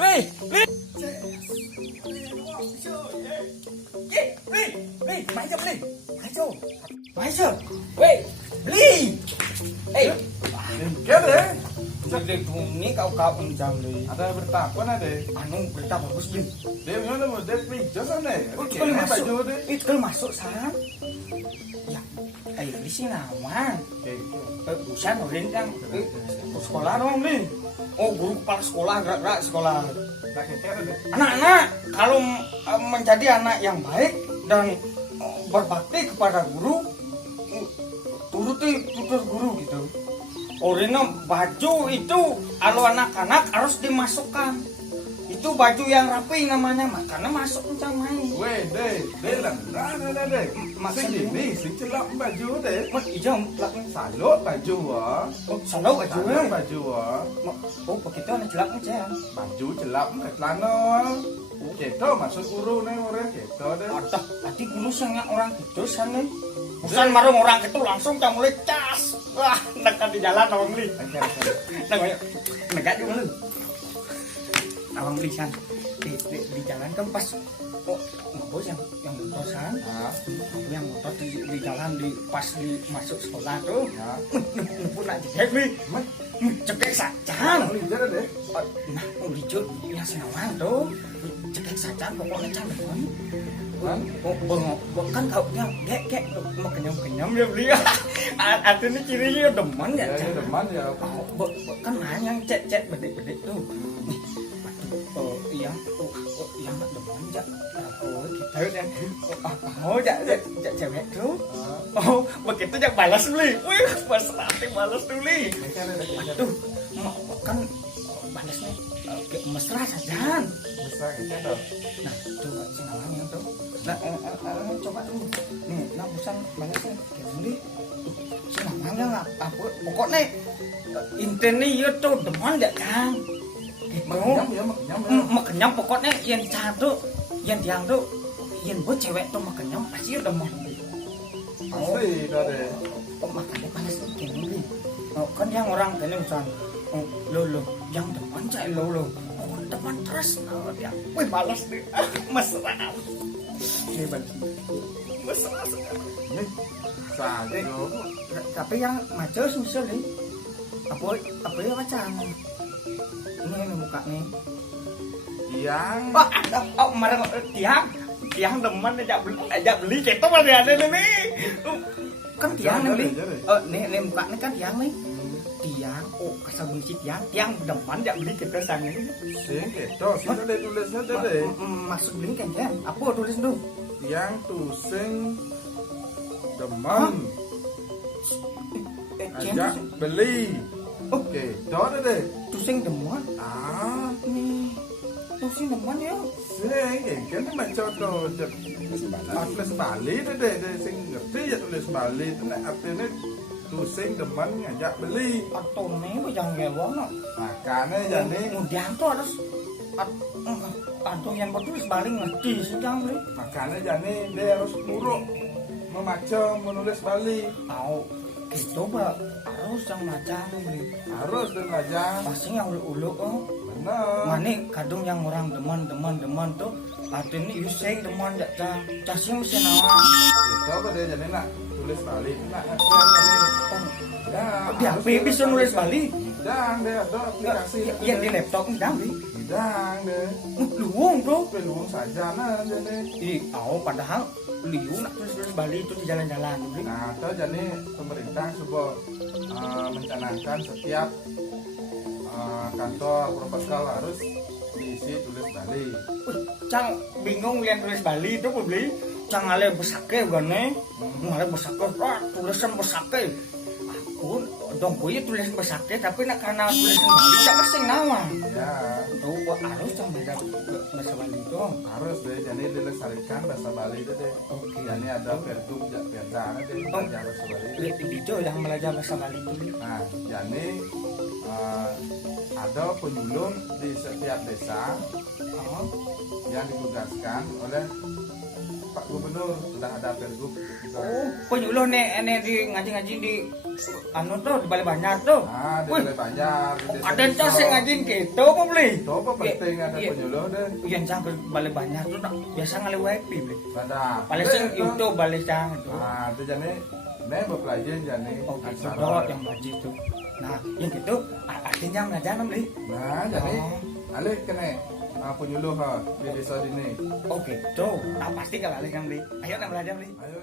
Wih, wih. Maju beli. Maju. Wih, beli. Kira deh. Jadi ini kau jam beli. Ada berita apa nih deh? Anu berita bagus beli. Dia mana mau dia pinjam sana? Itu Oke, kan baju masuk. deh. Itu kan masuk san. Ya, di sini nawan. Oke. Busan urin kan. Sekolah dong nih. Oh, guru kepala sekolah gerak-gerak sekolah. Nah, kira deh. Anak-anak kalau menjadi anak yang baik dan berbakti kepada guru, turuti tutur guru gitu. Orangnya baju itu kalau anak-anak harus dimasukkan. Itu baju yang rapi namanya, makanya masuk macam main. Weh, deh lah. Deh. Maksud Sing ini, sing celak baju deh. Mas hijau belakang Salut baju wah. salau baju Salut baju wah. Oh begitu anak jelak aja. Baju celak ke celana. Kita masuk guru nih orang kita deh. Aduh, tadi guru sangat orang gitu sana. Bukan marung orang itu langsung kita mulai cas. Wah, nak di jalan awang li. Negak dulu. Awang li san. Di jalan kan pas bos yang motor san. Yang motor di jalan pas di masuk sekolah tuh. Pun nak cekek li. Cekek saja. Lihat deh. Nah, lijut yang senawang tuh. Cekek saja pokoknya cantik. Kan kau yang kayak mau kenyam dia beli. Artinya cirinya demen ya. Ya teman ya. Kan yang cek bedek tuh. Iya, yang demen ya. Oh, gitu kan. Oh, cewek tuh. Oh, begitu jak balas beli. Wih, pas nanti balas tuh li. Aduh, kan balasnya mesra saja. Besar kita dong. Nah, coba si namanya tuh. Nah, coba tuh. Nih, nah busan banyak sih. Kayak gini. Si namanya nggak apa. Pokoknya intinya itu demen deh kan. Makenyam pokoknya yang satu, yang tiang tuh, yang buat cewek tuh makenyam pasti udah demen. Pasti dah deh. Makanya panas tuh kayak gini. Kan yang orang kayaknya misalnya, lo, yang demen cak lo. Teman terus dia, wih balas nih, mesra, hebat, mesra sekali. Ini saja. Tapi yang macam susah nih, apa ya macam ini muka nih. Yang. Kemarin tiang teman ajak beli kita masih ada nih. Kan tiang nih, nih muka nih kan tiang nih. Tiang, kasar bunyi tiang depan jak beli kita sang ini. Sing kita, kita deh tulisnya deh. Maksud beli kan ya? Apa tulis dulu? Tiang tuh sing demen. Ajak beli. Oke, dah deh. Tusing demen. Nih. Tusing demen ya. Sing, kan ni macam tu. Tulis Bali deh. Sing ngerti ya tulis Bali. Tu nak apa ni? Tusing demen ngajak beli. Atau nih yang gewon nak. Makanya jadi. Kemudian tu harus atau yang bertulis Bali ngerti sih jangan beli. Makanya jadi dia harus nurut membaca menulis Bali. Tahu. Itu pak harus yang macam beli. Harus dan belajar. Pasti yang ulu-ulu Benar. Mana kadung yang orang deman tuh artinya usai deman jak casing mesti nawang. Itu apa dia jadi nak tulis Bali nak ya. Dia bisa nulis Bali. Bidang dia ada aplikasi. Yang di laptop bidang beli. Bidang dia. Luwung bro. Peluang saja nah jadi. Padahal liu nak tulis Bali itu di jalan-jalan. Nah, itu jadi pemerintah coba mencanangkan setiap kantor proposal harus diisi tulis Bali. Cang bingung lihat tulis Bali itu beli. Cang ale besake gane. Ale besake, tulisan besake. Aku dong gue tulis besake tapi nak karena tulisan Bali tak kesing nama. Ya. Tuh harus cang beda bahasa Bali itu. Harus deh, jadi dilestarikan bahasa Bali itu deh. Oke. Jadi ada pertum, perda deh, belajar bahasa Bali. Lihat di video yang belajar bahasa Bali itu. Nah, jadi ada penyuluh di setiap desa yang ditugaskan oleh Pak Gubernur sudah ada pergub. Oh, penyuluh nih di ngaji-ngaji di anu tuh di Balai Banjar tuh. Ah, di Wih, Balai Banjar. di desa ada desa. tuh sing ngaji gitu apa beli? Itu apa penting ada Iya. penyuluh deh. Yang sampai Balai Banjar tuh nak biasa ngale wifi beli. Ada. Paling sing YouTube Balai Cang itu. Ah, itu jadi nih belajar jadi Oh gitu, dot yang ngaji tuh. Nah, yang gitu artinya ngajar beli. Nah, jadi Oh. alih kena penyuluh ha di desa ini. Oh gitu. Nah pasti kalau alih kan beli. Ayo nak belajar beli. Ayo.